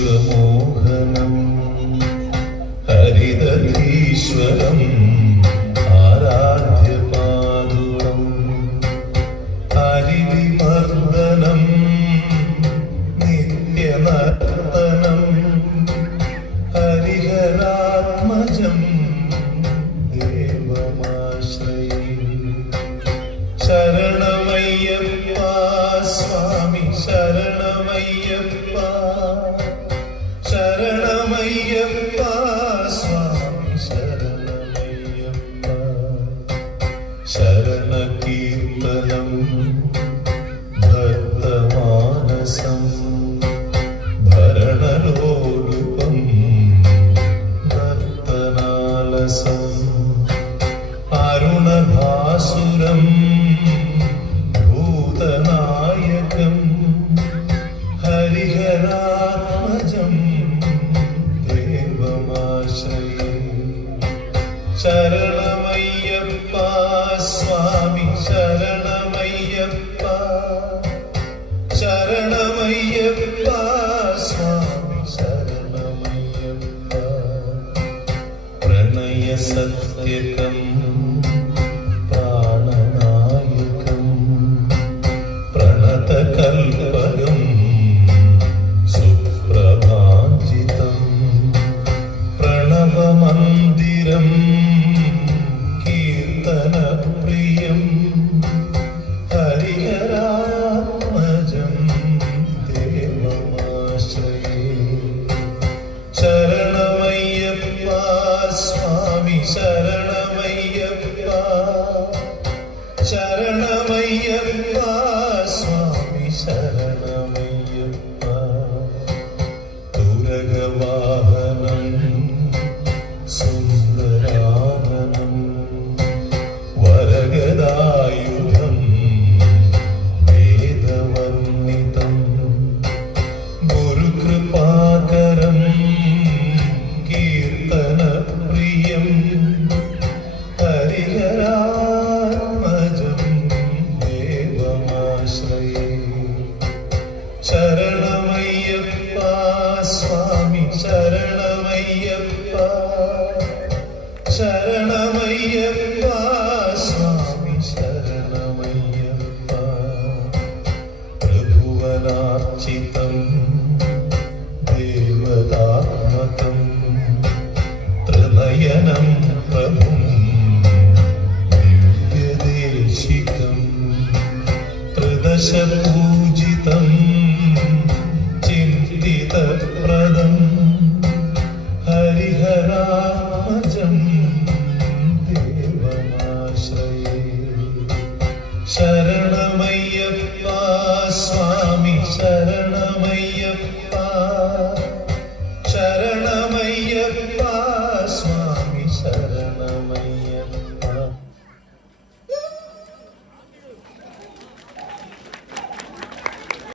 വിശ്വമോഹനം ഹരിതീശ്വരം ആരാധ്യപാദുരം ഹരിവിമർദ്ദനം നിത്യനർത്തനം ഹരിഹരാത്മജം ദേവമാശ്രയേ. ശരണമയ്യപ്പ സ്വാമി ശരണമയ്യപ്പ. ശരണമയ്യപ്പ സ്വാമി ശരണമയ്യപ്പ ശരണകീർത്തനം ഭക്തമാനസം ശരണമയ്യപ്പ സ്വാമി ശരണമയ്യപ്പ. ശരണമയ്യപ്പ സ്വാമി ശരണമയ്യപ്പ. പ്രണയസത്യകം പ്രാണനായകം ശരണമയ്യപ്പ ശരണമയ്യപ്പ. ശരണമയ്യപ്പ സ്വാമി ശരണമയ്യപ്പ. പ്രഭുവനാർച്ചിതം ദേവതാത്മകം ത്രിനയനം പ്രഭും ദിവ്യദേശികം ത്രിദശപൂജിതം ശരണമയ്യപ്പ സ്വാമി ശരണമയ്യപ്പ